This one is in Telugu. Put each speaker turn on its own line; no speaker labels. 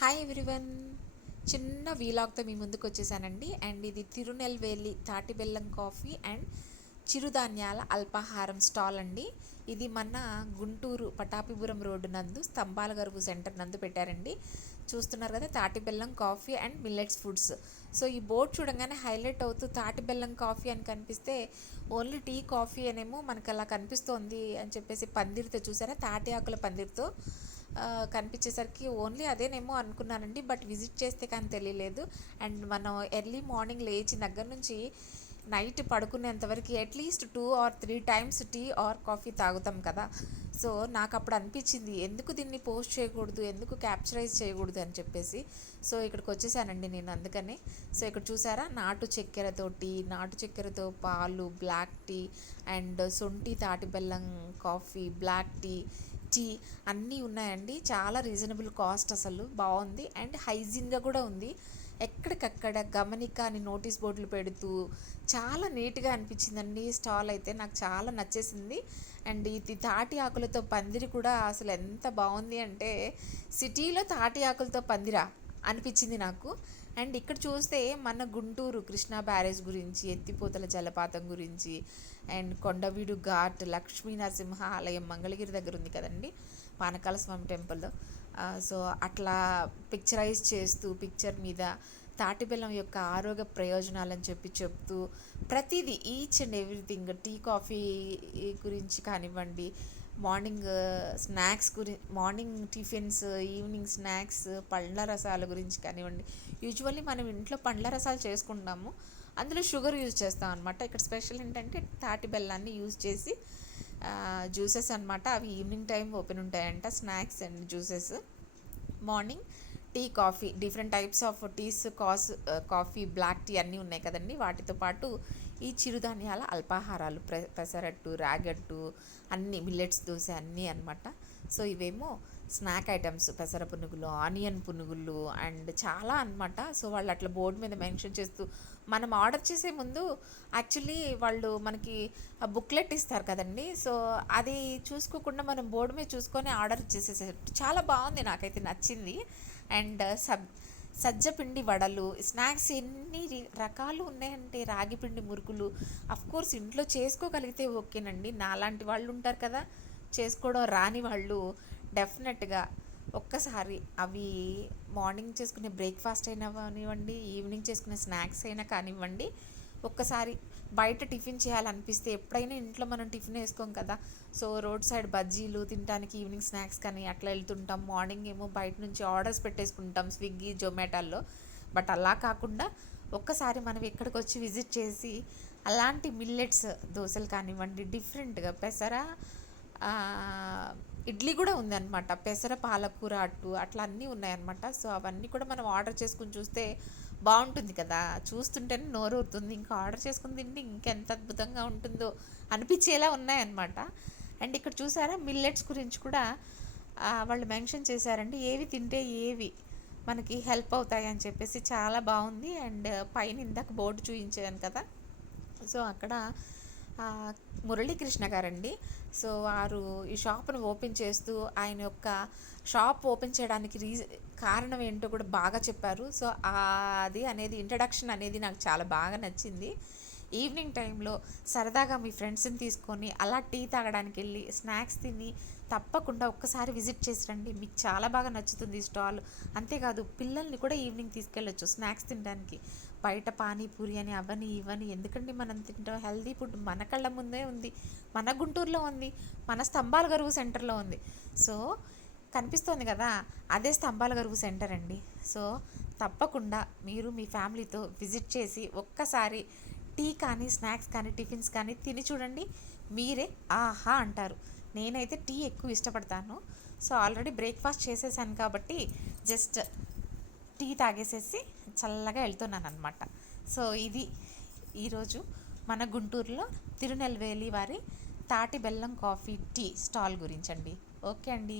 హాయ్ ఎవ్రీవన్ చిన్న వీలాగ్తో మీ ముందుకు వచ్చేసానండి. అండ్ ఇది తిరునెల్వేలి తాటి బెల్లం కాఫీ అండ్ చిరుధాన్యాల అల్పాహారం స్టాల్ అండి. ఇది మన గుంటూరు పటాపిపురం రోడ్డు నందు స్తంభాల గరువు సెంటర్ నందు పెట్టారండి. చూస్తున్నారు కదా తాటి బెల్లం coffee and millets foods so ఈ బోర్డు చూడంగానే హైలైట్ అవుతూ తాటి బెల్లం కాఫీ అని కనిపిస్తే ఓన్లీ టీ కాఫీ అనేమో మనకు అలా కనిపిస్తోంది అని చెప్పేసి పందిరితో చూసారా? తాటి ఆకుల పందిరితో. కనిపించేసరికి ఓన్లీ అదేనేమో అనుకున్నానండి బట్ విజిట్ చేస్తే కానీ తెలియలేదు. అండ్ మనం ఎర్లీ మార్నింగ్ లేచి దగ్గర నుంచి night పడుకునేంతవరకు at least two or three times tea or coffee తాగుతాం కదా. సో నాకు అప్పుడు అనిపించింది ఎందుకు దీన్ని పోస్ట్ చేయకూడదు ఎందుకు క్యాప్చరైజ్ చేయకూడదు అని చెప్పేసి. సో ఇక్కడికి వచ్చేసానండి నేను అందుకనే. సో ఇక్కడ చూసారా నాటు చక్కెరతో టీ నాటు చక్కెరతో పాలు బ్లాక్ టీ అండ్ సొంటి తాటి బెల్లం కాఫీ బ్లాక్ టీ టీ అన్నీ ఉన్నాయండి. చాలా రీజనబుల్ కాస్ట్ అసలు. బాగుంది. అండ్ హైజీన్గా కూడా ఉంది. ఎక్కడికక్కడ గమనిక అని నోటీస్ బోర్డులు పెడుతూ చాలా నీట్గా అనిపించిందండి. స్టాల్ అయితే నాకు చాలా నచ్చేసింది. అండ్ ఇది తాటి ఆకులతో పందిరి కూడా అసలు ఎంత బాగుంది అంటే సిటీలో తాటి ఆకులతో పందిరా అనిపించింది నాకు. అండ్ ఇక్కడ చూస్తే మన గుంటూరు కృష్ణా బ్యారేజ్ గురించి ఎత్తిపోతల జలపాతం గురించి అండ్ కొండవీడు ఘాట్ లక్ష్మీ నరసింహ ఆలయం మంగళగిరి దగ్గర ఉంది కదండి పానకాల స్వామి టెంపుల్ సో అట్లా పిక్చరైజ్ చేస్తూ పిక్చర్ మీద తాటిబెల్లం యొక్క ఆరోగ్య ప్రయోజనాలని చెప్పి చెప్తూ ప్రతిదీ each and everything tea coffee గురించి కానివ్వండి మార్నింగ్ స్నాక్స్ గురి మార్నింగ్ టిఫిన్స్ ఈవినింగ్ స్నాక్స్ పండ్ల రసాల గురించి కానివ్వండి. యూజువల్లీ మనం ఇంట్లో పండ్ల రసాలు చేసుకుంటాము. అందులో షుగర్ యూజ్ చేస్తాం అనమాట ఇక్కడ స్పెషల్ ఏంటంటే తాటి బెల్లాన్ని యూజ్ చేసి జ్యూసెస్ అనమాట అవి ఈవినింగ్ టైం ఓపెన్ ఉంటాయంట snacks and juices. Morning tea coffee different types of teas cause coffee black tea అన్నీ ఉన్నాయి కదండి. వాటితో పాటు ఈ చిరుధాన్యాల అల్పాహారాలు ప్ర పెసరట్టు రాగట్టు అన్ని మిల్లెట్స్ దోశ అన్నీ అనమాట సో ఇవేమో స్నాక్ ఐటమ్స్ పెసర పునుగులు ఆనియన్ పునుగులు అండ్ చాలా అనమాట సో వాళ్ళు అట్లా బోర్డు మీద మెన్షన్ చేస్తూ మనం ఆర్డర్ చేసే ముందు యాక్చువల్లీ వాళ్ళు మనకి బుక్లెట్ ఇస్తారు కదండి. సో అది చూసుకోకుండా మనం బోర్డు మీద చూసుకొని ఆర్డర్ చేసేసే చాలా బాగుంది నాకైతే నచ్చింది. అండ్ సబ్ సజ్జపిండి వడలు స్నాక్స్ ఎన్ని రకాలు ఉన్నాయంటే రాగి పిండి మురుకులు. అఫ్ కోర్స్ ఇంట్లో చేసుకోగలిగితే ఓకేనండి. నాలాంటి వాళ్ళు ఉంటారు కదా చేసుకోవడం రాని వాళ్ళు డెఫినెట్గా ఒక్కసారి అవి మార్నింగ్ చేసుకునే బ్రేక్ఫాస్ట్ అయినా కానివ్వండి ఈవినింగ్ చేసుకునే స్నాక్స్ అయినా కానివ్వండి ఒక్కసారి బయట టిఫిన్ చేయాలనిపిస్తే ఎప్పుడైనా ఇంట్లో మనం టిఫిన్ వేసుకోం కదా. సో రోడ్ సైడ్ బజ్జీలు తినడానికి ఈవినింగ్ స్నాక్స్ కానీ అట్లా వెళ్తుంటాం. మార్నింగ్ ఏమో బయట నుంచి ఆర్డర్స్ పెట్టేసుకుంటాం స్విగ్గీ జొమాటోల్లో బట్ అలా కాకుండా ఒక్కసారి మనం ఎక్కడికి వచ్చి విజిట్ చేసి అలాంటి మిల్లెట్స్ దోశలు కానివ్వండి డిఫరెంట్గా పెసర ఇడ్లీ కూడా ఉందన్నమాట. పెసర పాలకూర అట్టు అట్లా అన్నీ ఉన్నాయన్నమాట. సో అవన్నీ కూడా మనం ఆర్డర్ చేసుకుని చూస్తే బాగుంటుంది కదా. చూస్తుంటేనే నోరు ఊరుతుంది ఇంకా ఆర్డర్ చేసుకుని తింటే ఇంకెంత అద్భుతంగా ఉంటుందో అనిపించేలా ఉన్నాయన్నమాట. అండ్ ఇక్కడ చూసారా మిల్లెట్స్ గురించి కూడా వాళ్ళు మెన్షన్ చేశారండి. ఏవి తింటే ఏవి మనకి హెల్ప్ అవుతాయి అని చెప్పేసి చాలా బాగుంది. అండ్ పైన ఇందాక బోర్డు చూపించాను కదా. సో అక్కడ మురళీకృష్ణ గారండి. సో వారు ఈ షాప్ను ఓపెన్ చేస్తూ ఆయన యొక్క షాప్ ఓపెన్ చేయడానికి రీజ కారణం ఏంటో కూడా బాగా చెప్పారు. సో అది అనేది ఇంట్రడక్షన్ అనేది నాకు చాలా బాగా నచ్చింది. ఈవినింగ్ టైంలో సరదాగా మీ ఫ్రెండ్స్ని తీసుకొని అలా టీ తాగడానికి వెళ్ళి స్నాక్స్ తిని తప్పకుండా ఒక్కసారి విజిట్ చేసి రండి. మీకు చాలా బాగా నచ్చుతుంది ఈ స్టాల్ అంతేకాదు పిల్లల్ని కూడా ఈవినింగ్ తీసుకెళ్ళొచ్చు స్నాక్స్ తినడానికి. బయట పానీపూరి అని అవని ఇవని ఎందుకండి మనం తింటాం? హెల్దీ ఫుడ్ మన కళ్ళ ముందే ఉంది. మన గుంటూరులో ఉంది. మన స్తంభాల గరువు సెంటర్లో ఉంది. సో కనిపిస్తోంది కదా అదే స్తంభాల గరువు సెంటర్ అండి. సో తప్పకుండా మీరు మీ ఫ్యామిలీతో విజిట్ చేసి ఒక్కసారి టీ కానీ స్నాక్స్ కానీ టిఫిన్స్ కానీ తిని చూడండి. మీరే ఆహా అంటారు. నేనైతే టీ ఎక్కువ ఇష్టపడతాను. సో ఆల్రెడీ బ్రేక్ఫాస్ట్ చేసేసాను కాబట్టి జస్ట్ టీ తాగేసేసి చల్లగా వెళ్తున్నాను అనమాట సో ఇది ఈరోజు మన గుంటూరులో తిరునెల్వేలి వారి తాటి బెల్లం కాఫీ టీ స్టాల్ గురించండి ఓకే అండి.